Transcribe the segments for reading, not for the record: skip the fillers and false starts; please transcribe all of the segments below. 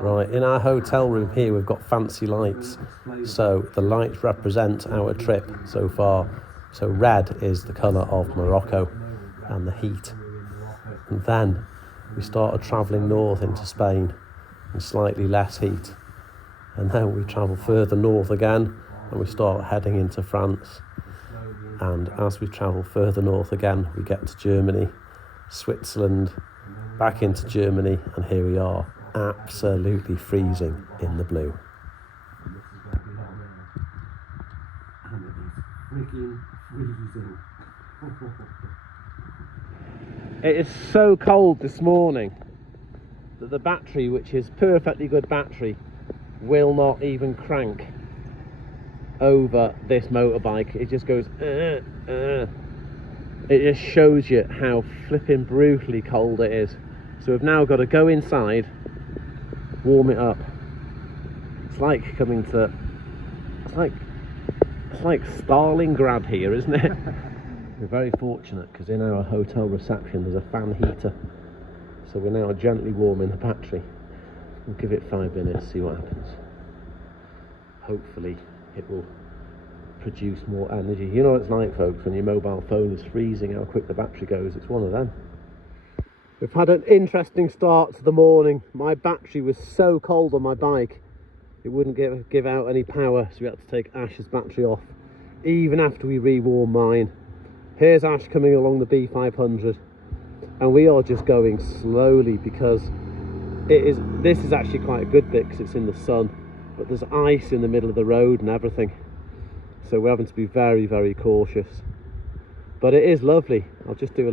Right, in our hotel room here we've got fancy lights. So the lights represent our trip so far. So red is the colour of Morocco and the heat. And then we started travelling north into Spain and slightly less heat. And then we travel further north again and we start heading into France. And as we travel further north again, we get to Germany, Switzerland, back into Germany, and here we are, absolutely freezing in the blue. And it is freaking freezing. It is so cold this morning that the battery, which is perfectly good battery, will not even crank over this motorbike. It just goes It just shows you how flipping brutally cold it is. So we've now got to go inside, warm it up. It's like coming to, it's like Stalingrad here, isn't it? We're very fortunate because in our hotel reception there's a fan heater, so we're now gently warming the battery. We'll give it 5 minutes, see what happens. Hopefully it will produce more energy. You know what it's like, folks, when your mobile phone is freezing, how quick the battery goes. It's one of them. We've had an interesting start to the morning. My battery was so cold on my bike it wouldn't give out any power, so we had to take Ash's battery off even after we rewarmed mine. Here's Ash coming along the B500 and we are just going slowly because this is actually quite a good bit because it's in the sun, but there's ice in the middle of the road and everything, so we're having to be very, very cautious. But it is lovely. I'll just do a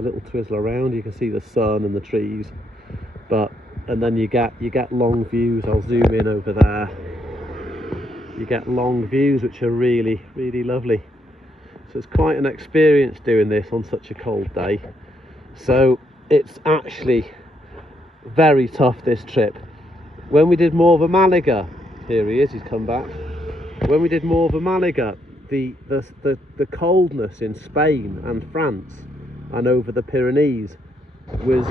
little twizzle around. You can see the sun and the trees, and then you get long views. I'll zoom in over there. You get long views which are really, really lovely. So it's quite an experience doing this on such a cold day. So it's actually very tough, this trip. When we did Morva Malaga, here he is, he's come back. When we did Morva Malaga, the coldness in Spain and France and over the Pyrenees was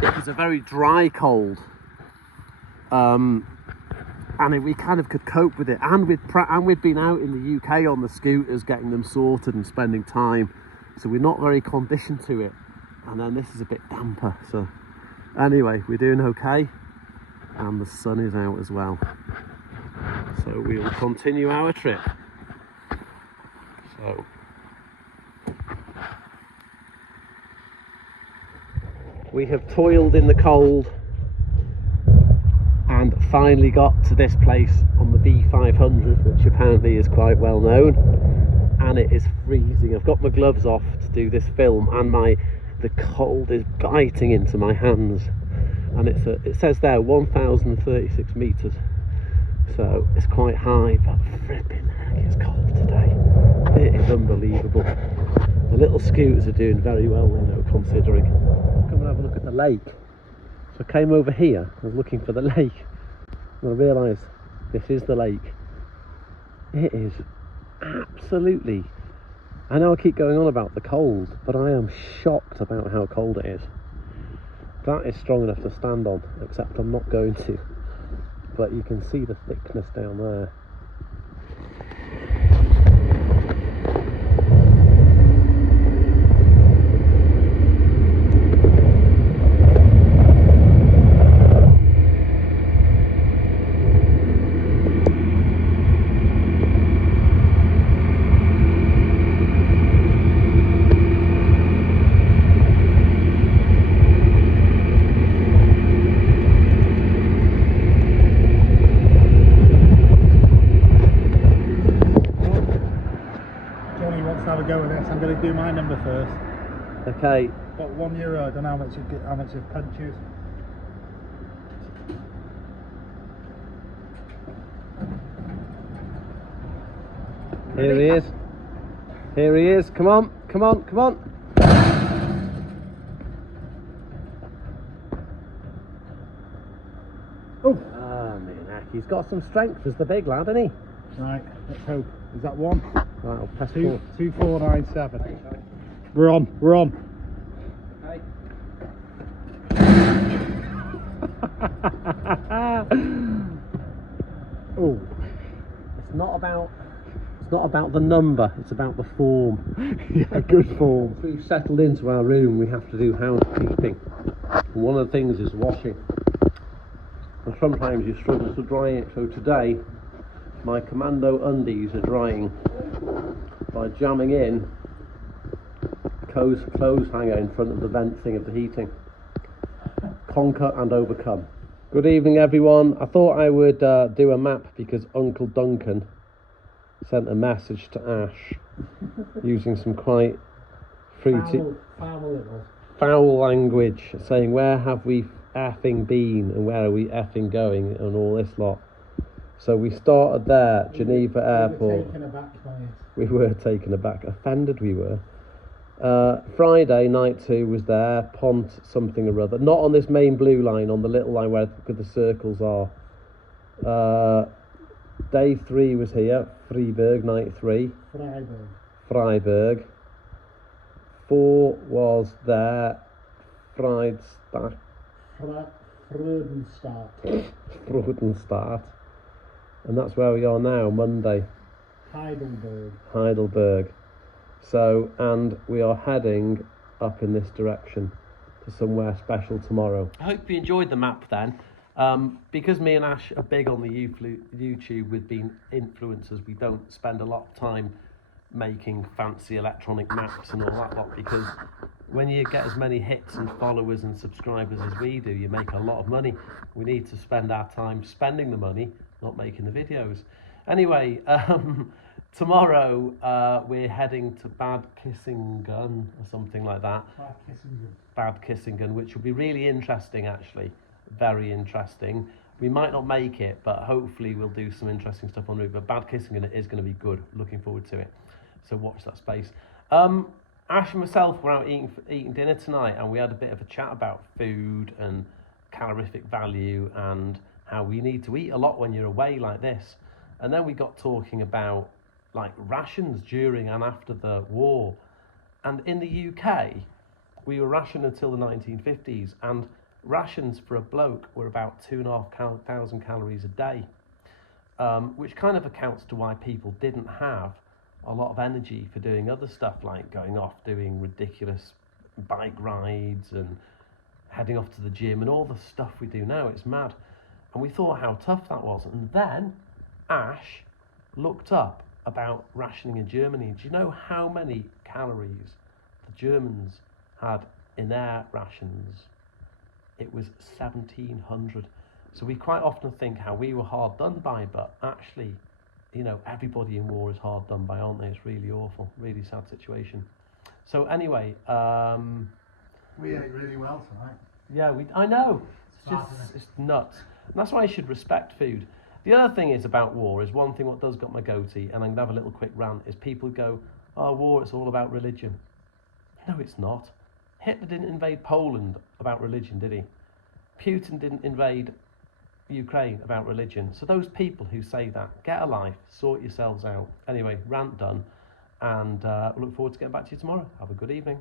it was a very dry cold, and we kind of could cope with it, and we'd been out in the UK on the scooters getting them sorted and spending time, so we're not very conditioned to it. And then this is a bit damper, so anyway, we're doing okay, and the sun is out as well, so we will continue our trip. So we have toiled in the cold and finally got to this place on the B500, which apparently is quite well known, and it is freezing. I've got my gloves off to do this film, and the cold is biting into my hands, and it says there 1,036 meters, so it's quite high, but flipping heck, it's cold today. It is unbelievable. The little scooters are doing very well, you know, considering. Come and have a look at the lake. So I came over here, I was looking for the lake, and I realised this is the lake. It is absolutely, I know I keep going on about the cold, but I am shocked about how cold it is. That is strong enough to stand on, except I'm not going to. But you can see the thickness down there. Go with this. I'm going to do my number first. Okay. Got €1. I don't know how much it punches. Here he is. Here he is. Come on, come on, come on. Oh. Ah, man, he's got some strength as the big lad, hasn't he? Right, let's hope. Is that one? Right, I'll press 2497. We're on. Okay. Oh, It's not about the number, it's about the form. yeah, good form. Once we've settled into our room, we have to do housekeeping. And one of the things is washing. And sometimes you struggle to dry it. So today, my commando undies are drying by jamming in clothes hanger in front of the vent thing of the heating. Conquer and overcome. Good evening, everyone. I thought I would do a map because Uncle Duncan sent a message to Ash using some quite fruity, foul language, saying where have we effing been and where are we effing going and all this lot. So we started there, Geneva Airport. We were taken aback, offended we were. Friday, night 2 was there, Pont something or other. Not on this main blue line, on the little line where the circles are. Day 3 was here, Freiburg, night 3. Freiburg. 4 was there, Freudenstadt. Freudenstadt. And that's where we are now, Monday. Heidelberg. So, and we are heading up in this direction to somewhere special tomorrow. I hope you enjoyed the map then. Because me and Ash are big on the YouTube with being influencers, we don't spend a lot of time making fancy electronic maps and all that lot, because when you get as many hits and followers and subscribers as we do, you make a lot of money. We need to spend our time spending the money, not making the videos. Anyway, tomorrow we're heading to Bad Kissingen or something like that. Bad Kissingen, which will be really interesting actually. Very interesting. We might not make it, but hopefully we'll do some interesting stuff on the route. But Bad Kissingen is going to be good. Looking forward to it. So watch that space. Ash and myself were out eating dinner tonight, and we had a bit of a chat about food and calorific value and how we need to eat a lot when you're away like this. And then we got talking about like rations during and after the war. And in the UK, we were rationed until the 1950s, and rations for a bloke were about 2,500 calories a day, which kind of accounts to why people didn't have a lot of energy for doing other stuff like going off doing ridiculous bike rides and heading off to the gym and all the stuff we do now. It's mad. And we thought how tough that was. And then Ash looked up about rationing in Germany. Do you know how many calories the Germans had in their rations? It was 1,700. So we quite often think how we were hard done by, but actually, you know, everybody in war is hard done by, aren't they? It's really awful, really sad situation. So anyway, we ate really well tonight. Yeah, I know. It's nuts. And that's why you should respect food. The other thing is about war is one thing what does got my goatee, and I'm gonna have a little quick rant, is people go, oh, war, it's all about religion. No, it's not. Hitler didn't invade Poland about religion, did he? Putin didn't invade Ukraine about religion. So those people who say that, get a life, sort yourselves out. Anyway, rant done, and look forward to getting back to you tomorrow. Have a good evening.